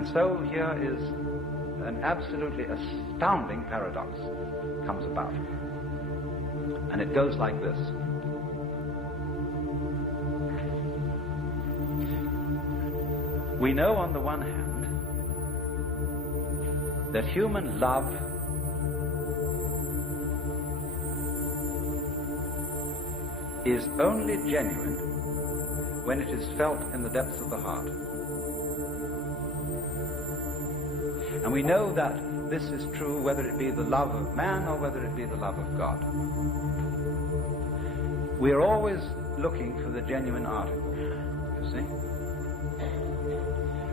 And so here is an absolutely astounding paradox comes about. And it goes like this. We know on the one hand that human love is only genuine when it is felt in the depths of the heart. And we know that this is true whether it be the love of man or whether it be the love of God. We are always looking for the genuine article, you see.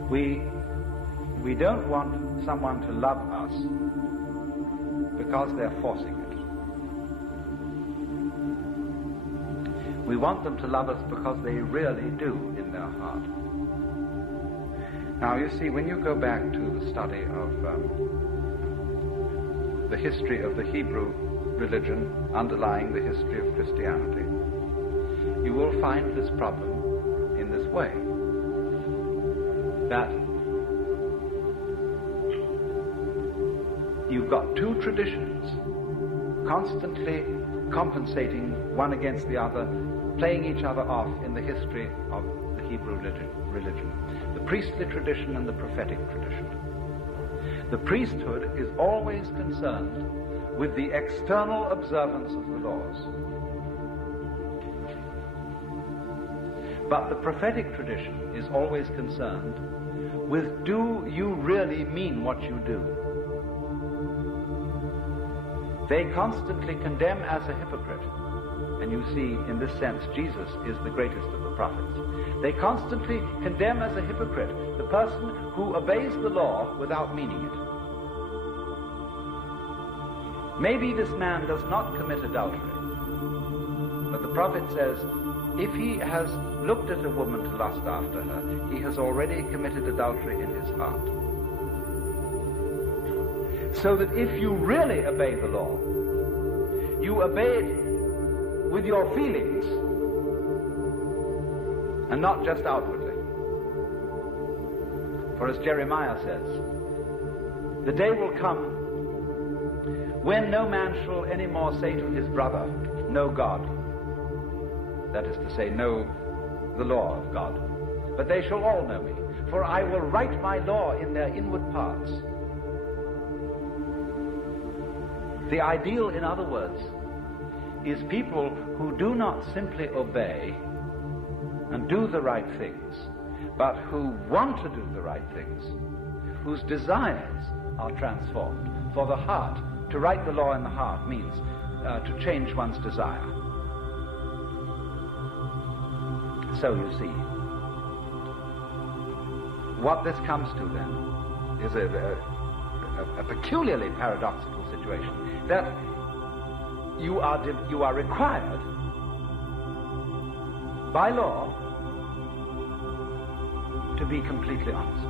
We don't want someone to love us because they're forcing it. We want them to love us because they really do in their heart. Now, you see, when you go back to the study of the history of the Hebrew religion underlying the history of Christianity, you will find this problem in this way, that you've got two traditions constantly compensating one against the other, playing each other off in the history of the Hebrew religion. The priestly tradition and the prophetic tradition. The priesthood is always concerned with the external observance of the laws. But the prophetic tradition is always concerned with, do you really mean what you do? They constantly condemn as a hypocrite. And you see, in this sense, Jesus is the greatest of the prophets. They constantly condemn as a hypocrite the person who obeys the law without meaning it. Maybe this man does not commit adultery, but the prophet says, if he has looked at a woman to lust after her, he has already committed adultery in his heart. So that if you really obey the law, you obey it with your feelings and not just outwardly. For as Jeremiah says, the day will come when no man shall any more say to his brother, know God. That is to say, know the law of God. But they shall all know me, for I will write my law in their inward parts. The ideal, in other words, is people who do not simply obey and do the right things, but who want to do the right things, whose desires are transformed. For the heart, to write the law in the heart means to change one's desire. So you see, what this comes to then is a peculiarly paradoxical situation, that you are required by law to be completely honest.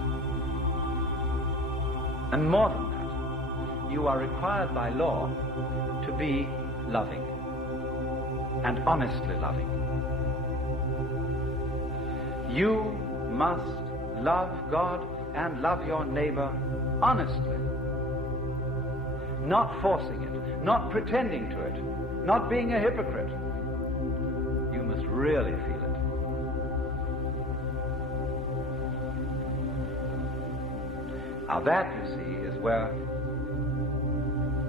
And more than that, you are required by law to be loving and honestly loving. You must love God and love your neighbor honestly, not forcing it, not pretending to it, not being a hypocrite. You must really feel it. Now that, you see, is where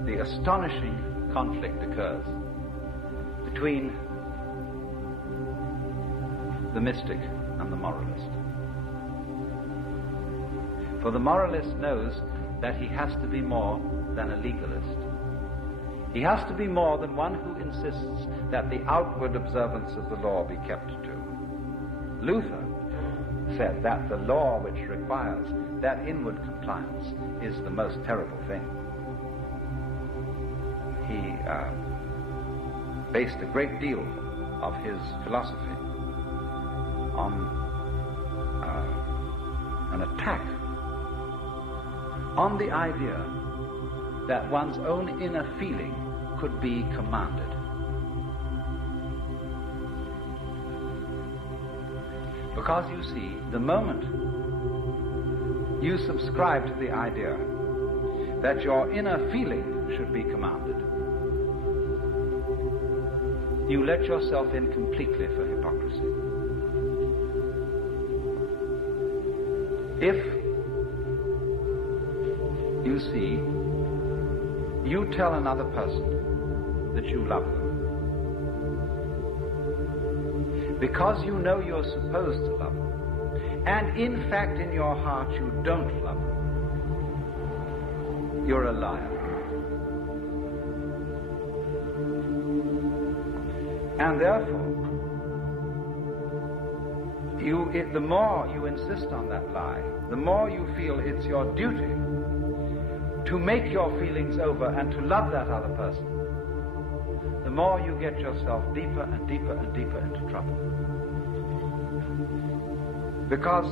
the astonishing conflict occurs between the mystic and the moralist. For the moralist knows that he has to be more than a legalist. He has to be more than one who insists that the outward observance of the law be kept to. Luther said that the law which requires that inward compliance is the most terrible thing. He based a great deal of his philosophy on an attack on the idea that one's own inner feeling could be commanded. Because you see, the moment you subscribe to the idea that your inner feeling should be commanded, you let yourself in completely for hypocrisy. If you see, you tell another person that you love them, because you know you're supposed to love them, and in fact in your heart you don't love them, you're a liar. And therefore, the more you insist on that lie, the more you feel it's your duty to make your feelings over and to love that other person, the more you get yourself deeper and deeper and deeper into trouble. Because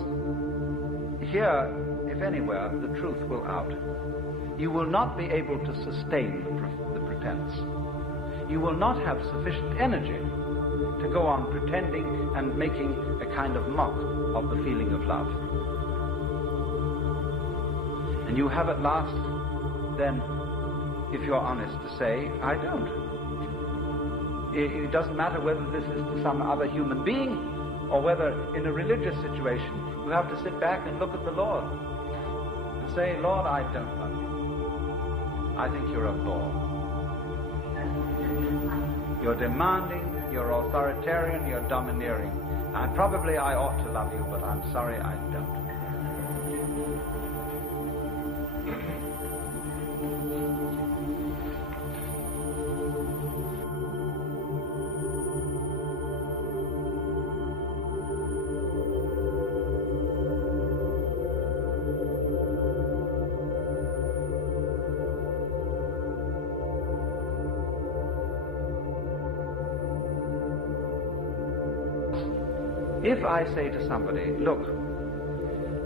here, if anywhere, the truth will out. You will not be able to sustain the pretense. You will not have sufficient energy to go on pretending and making a kind of mock of the feeling of love. And you have at last, then, if you're honest, to say, I don't. It doesn't matter whether this is to some other human being or whether in a religious situation you have to sit back and look at the Lord and say, Lord, I don't love you. I think you're a bore. You're demanding, you're authoritarian, you're domineering. And probably I ought to love you, but I'm sorry I don't. If I say to somebody, look,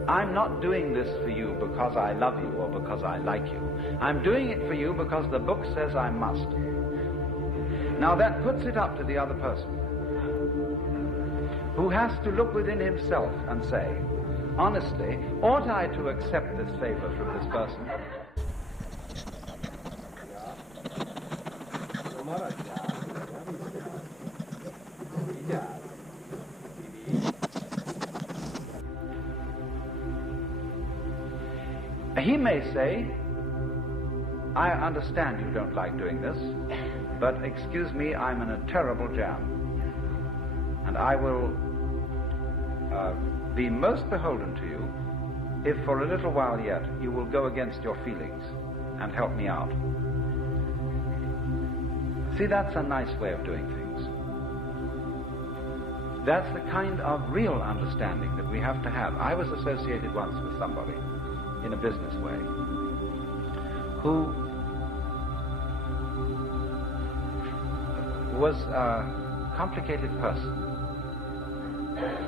I'm not doing this for you because I love you or because I like you. I'm doing it for you because the book says I must. Now that puts it up to the other person, who has to look within himself and say, honestly, ought I to accept this favor from this person? He may say, I understand you don't like doing this, but excuse me, I'm in a terrible jam. And I will be most beholden to you if for a little while yet you will go against your feelings and help me out. See, that's a nice way of doing things. That's the kind of real understanding that we have to have. I was associated once with somebody in a business way, who was a complicated person,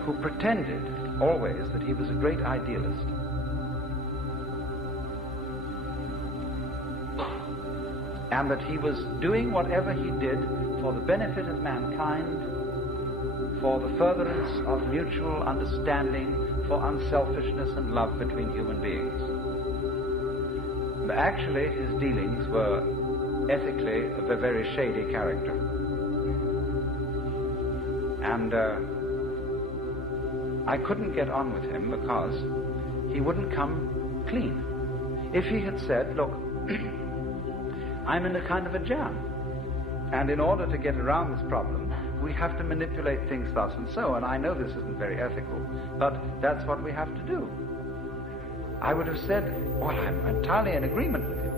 who pretended always that he was a great idealist. And that he was doing whatever he did for the benefit of mankind, for the furtherance of mutual understanding, for unselfishness and love between human beings. But actually, his dealings were ethically of a very shady character. And I couldn't get on with him because he wouldn't come clean. If he had said, look, I'm in a kind of a jam, and in order to get around this problem, we have to manipulate things thus and so, and I know this isn't very ethical, but that's what we have to do. I would have said, well, I'm entirely in agreement with you.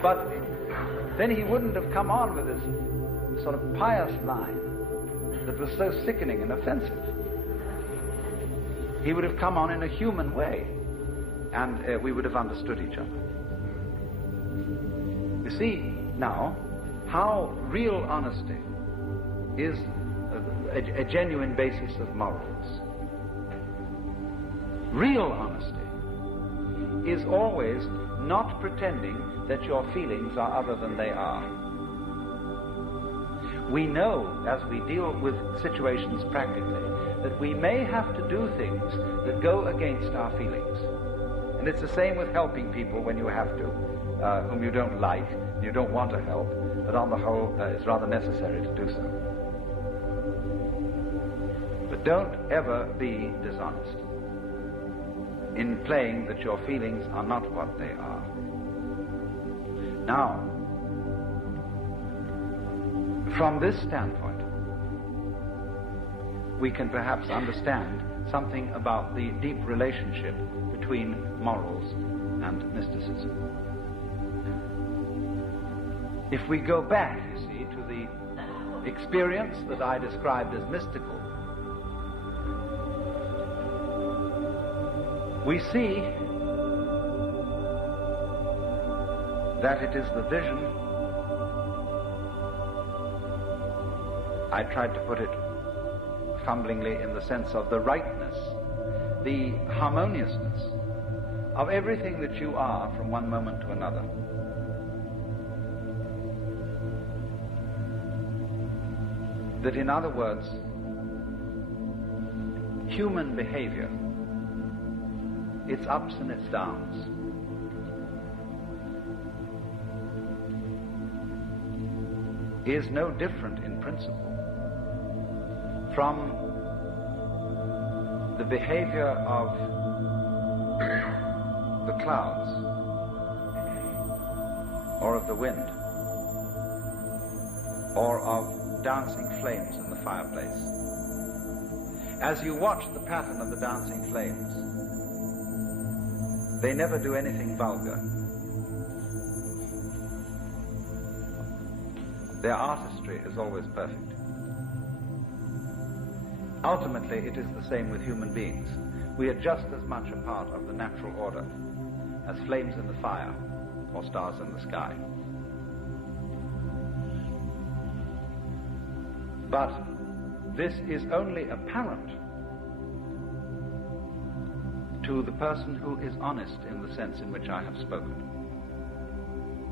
But then he wouldn't have come on with this sort of pious line that was so sickening and offensive. He would have come on in a human way, and we would have understood each other. You see, now, how real honesty is a genuine basis of morals. Real honesty is always not pretending that your feelings are other than they are. we know, as we deal with situations practically, that we may have to do things that go against our feelings. And it's the same with helping people when you have to, whom you don't like, you don't want to help, but on the whole, it's rather necessary to do so. But don't ever be dishonest in playing that your feelings are not what they are. Now, from this standpoint, we can perhaps understand something about the deep relationship between morals and mysticism. If we go back, you see, to the experience that I described as mystical, we see that it is the vision. I tried to put it fumblingly in the sense of the rightness, the harmoniousness of everything that you are from one moment to another. That, in other words, human behavior, its ups and its downs, is no different in principle from the behavior of the clouds or of the wind or of dancing flames in the fireplace. As you watch the pattern of the dancing flames, they never do anything vulgar. Their artistry is always perfect. Ultimately, it is the same with human beings. We are just as much a part of the natural order as flames in the fire or stars in the sky. But this is only apparent to the person who is honest in the sense in which I have spoken.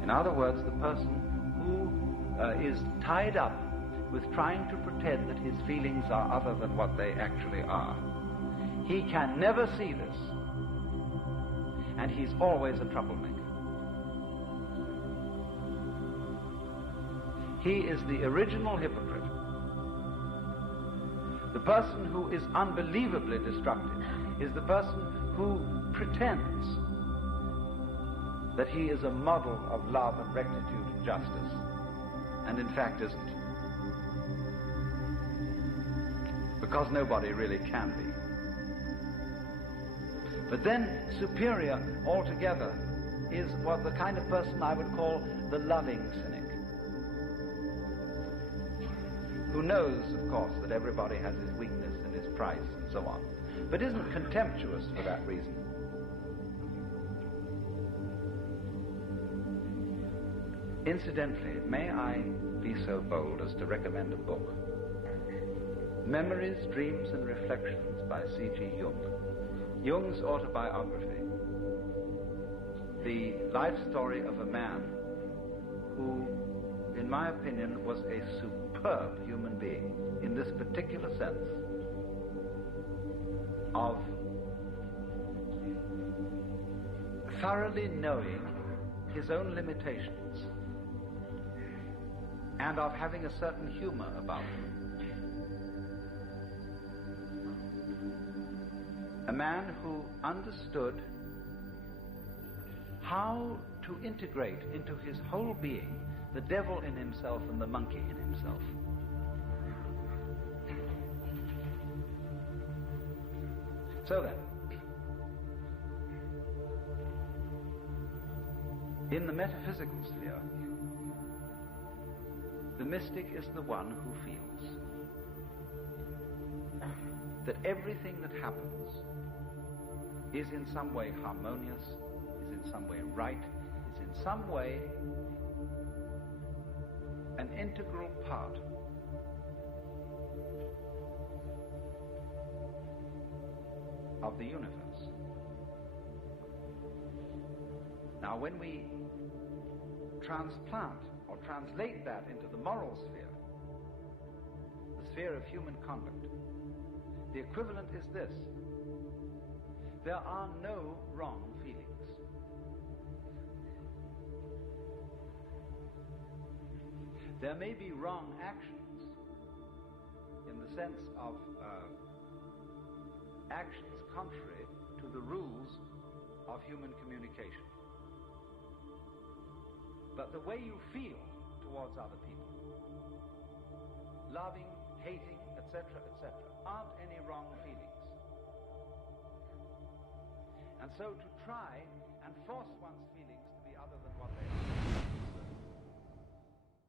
In other words, the person who is tied up with trying to pretend that his feelings are other than what they actually are. He can never see this, and he's always a troublemaker. He is the original hypocrite. The person who is unbelievably destructive is the person who pretends that he is a model of love and rectitude and justice, and in fact isn't. Because nobody really can be. But then, superior altogether is what the kind of person I would call the loving cynic, who knows, of course, that everybody has his weakness and his price and so on, but isn't contemptuous for that reason. Incidentally, may I be so bold as to recommend a book? Memories, Dreams and Reflections by C.G. Jung. Jung's autobiography. The life story of a man who, in my opinion, was a superb human being in this particular sense of thoroughly knowing his own limitations and of having a certain humor about him. A man who understood how to integrate into his whole being the devil in himself and the monkey in himself. So then, in the metaphysical sphere, the mystic is the one who feels that everything that happens is in some way harmonious, is in some way right, is in some way an integral part of the universe. Now, when we transplant or translate that into the moral sphere, sphere of human conduct. The equivalent is this: there are no wrong feelings. There may be wrong actions in the sense of actions contrary to the rules of human communication. But the way you feel towards other people, loving, hating, etc., aren't any wrong feelings. And so to try and force one's feelings to be other than what they are